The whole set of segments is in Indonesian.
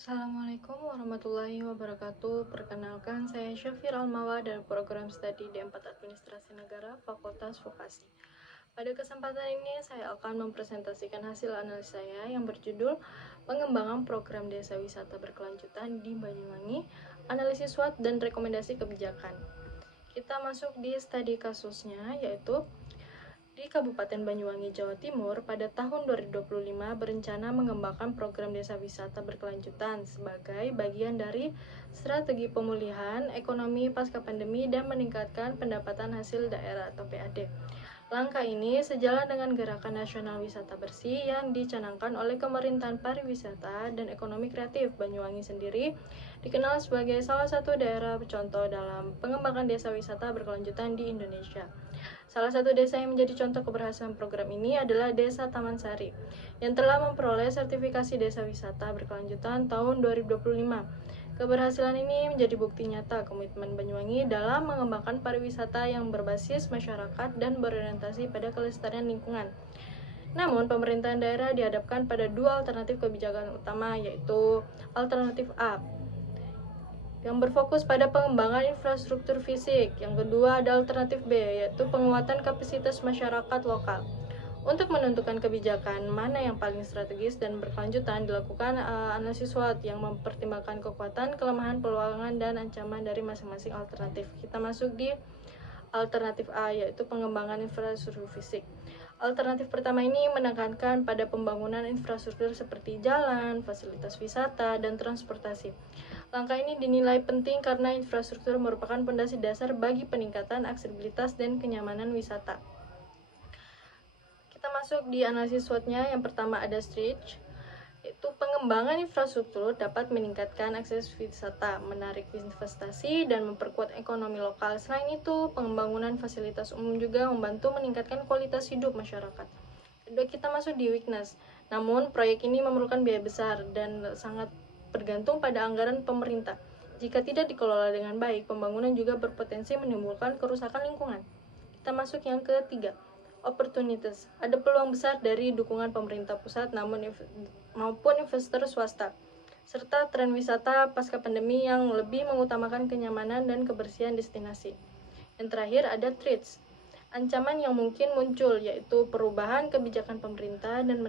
Assalamualaikum warahmatullahi wabarakatuh. Perkenalkan, saya Syafir Almawa dari program studi D4 Administrasi Negara, Fakultas Vokasi. Pada kesempatan ini, saya akan mempresentasikan hasil analisa saya yang berjudul Pengembangan Program Desa Wisata Berkelanjutan di Banyuwangi, Analisis SWOT dan Rekomendasi Kebijakan. Kita masuk di studi kasusnya, yaitu di Kabupaten Banyuwangi, Jawa Timur, pada tahun 2025 berencana mengembangkan program desa wisata berkelanjutan sebagai bagian dari strategi pemulihan ekonomi pasca pandemi dan meningkatkan pendapatan hasil daerah atau PAD. Langkah ini sejalan dengan Gerakan Nasional Wisata Bersih yang dicanangkan oleh Pemerintahan Pariwisata dan Ekonomi Kreatif. Banyuwangi sendiri dikenal sebagai salah satu daerah contoh dalam pengembangan desa wisata berkelanjutan di Indonesia. Salah satu desa yang menjadi contoh keberhasilan program ini adalah Desa Taman Sari, yang telah memperoleh sertifikasi desa wisata berkelanjutan tahun 2025. Keberhasilan ini menjadi bukti nyata komitmen Banyuwangi dalam mengembangkan pariwisata yang berbasis masyarakat dan berorientasi pada kelestarian lingkungan. Namun, pemerintahan daerah dihadapkan pada dua alternatif kebijakan utama, yaitu alternatif A, yang berfokus pada pengembangan infrastruktur fisik. Yang kedua ada alternatif B, yaitu penguatan kapasitas masyarakat lokal. Untuk menentukan kebijakan mana yang paling strategis dan berkelanjutan, dilakukan analisis SWOT yang mempertimbangkan kekuatan, kelemahan, peluang, dan ancaman dari masing-masing alternatif. Kita masuk di alternatif A, yaitu pengembangan infrastruktur fisik. Alternatif pertama ini menekankan pada pembangunan infrastruktur seperti jalan, fasilitas wisata, dan transportasi. Langkah ini dinilai penting karena infrastruktur merupakan fondasi dasar bagi peningkatan aksesibilitas dan kenyamanan wisata. Kita masuk di analisis SWOT-nya. Yang pertama ada stretch, yaitu pengembangan infrastruktur dapat meningkatkan akses wisata, menarik investasi, dan memperkuat ekonomi lokal. Selain itu, pembangunan fasilitas umum juga membantu meningkatkan kualitas hidup masyarakat. Kedua, kita masuk di weakness. Namun, proyek ini memerlukan biaya besar dan sangat bergantung pada anggaran pemerintah. Jika tidak dikelola dengan baik, pembangunan juga berpotensi menimbulkan kerusakan lingkungan. Kita masuk yang ketiga, opportunities. Ada peluang besar dari dukungan pemerintah pusat maupun investor swasta, serta tren wisata pasca pandemi yang lebih mengutamakan kenyamanan dan kebersihan destinasi. Yang terakhir ada threats, ancaman yang mungkin muncul, yaitu perubahan kebijakan pemerintah dan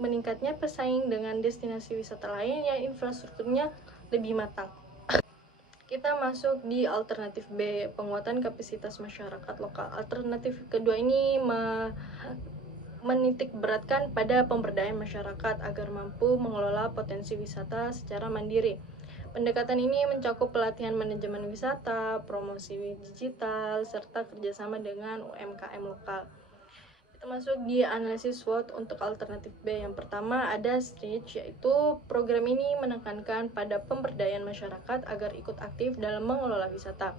meningkatnya pesaing dengan destinasi wisata lain yang infrastrukturnya lebih matang. Kita masuk di alternatif B, penguatan kapasitas masyarakat lokal. Alternatif kedua ini menitik beratkan pada pemberdayaan masyarakat agar mampu mengelola potensi wisata secara mandiri. Pendekatan ini mencakup pelatihan manajemen wisata, promosi digital, serta kerjasama dengan UMKM lokal. Kita masuk di analisis SWOT untuk alternatif B. Yang pertama ada stretch, yaitu program ini menekankan pada pemberdayaan masyarakat agar ikut aktif dalam mengelola wisata.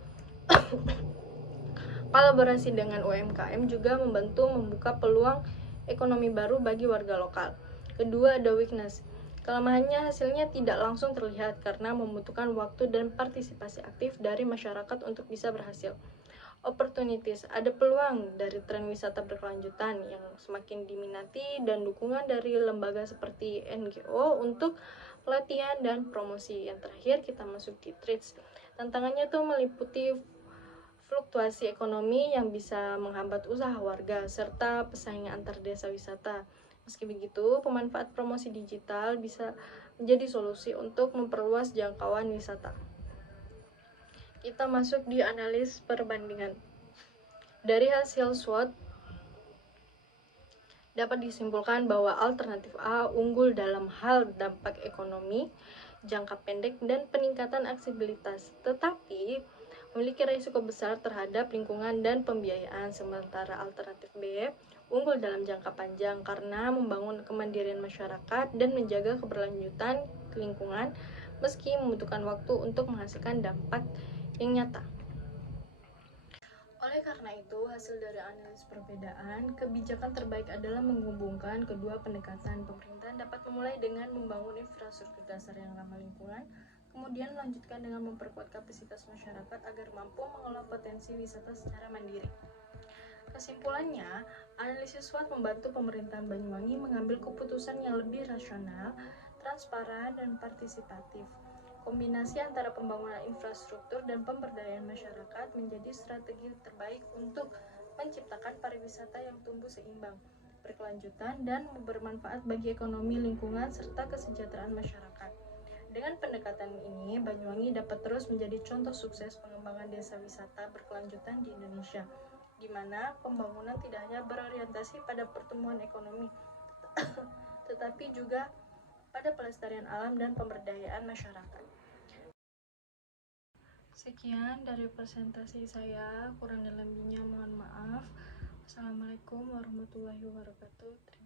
Kolaborasi dengan UMKM juga membantu membuka peluang ekonomi baru bagi warga lokal. Kedua ada weakness. Kelemahannya hasilnya tidak langsung terlihat karena membutuhkan waktu dan partisipasi aktif dari masyarakat untuk bisa berhasil. Opportunities, ada peluang dari tren wisata berkelanjutan yang semakin diminati dan dukungan dari lembaga seperti NGO untuk pelatihan dan promosi. Yang terakhir kita masuk di threats. Tantangannya itu meliputi fluktuasi ekonomi yang bisa menghambat usaha warga serta persaingan antar desa wisata. Meski begitu, pemanfaat promosi digital bisa menjadi solusi untuk memperluas jangkauan wisata. Kita masuk di analis perbandingan. Dari hasil SWOT dapat disimpulkan bahwa alternatif A unggul dalam hal dampak ekonomi, jangka pendek, dan peningkatan aksesibilitas, tetapi memiliki risiko besar terhadap lingkungan dan pembiayaan. Sementara alternatif B unggul dalam jangka panjang karena membangun kemandirian masyarakat dan menjaga keberlanjutan lingkungan meski membutuhkan waktu untuk menghasilkan dampak yang nyata. Oleh karena itu, hasil dari analisis perbedaan, kebijakan terbaik adalah menghubungkan kedua pendekatan. Pemerintahan dapat memulai dengan membangun infrastruktur dasar yang ramah lingkungan, kemudian melanjutkan dengan memperkuat kapasitas masyarakat agar mampu mengelola potensi wisata secara mandiri. Kesimpulannya, analisis SWOT membantu pemerintahan Banyuwangi mengambil keputusan yang lebih rasional transparan, dan partisipatif. Kombinasi antara pembangunan infrastruktur dan pemberdayaan masyarakat menjadi strategi terbaik untuk menciptakan pariwisata yang tumbuh seimbang, berkelanjutan, dan bermanfaat bagi ekonomi, lingkungan, serta kesejahteraan masyarakat. Dengan pendekatan ini, Banyuwangi dapat terus menjadi contoh sukses pengembangan desa wisata berkelanjutan di Indonesia, di mana pembangunan tidak hanya berorientasi pada pertumbuhan ekonomi, tetapi juga pada pelestarian alam dan pemberdayaan masyarakat. Sekian dari presentasi saya, kurang dan lebihnya mohon maaf. Assalamualaikum warahmatullahi wabarakatuh.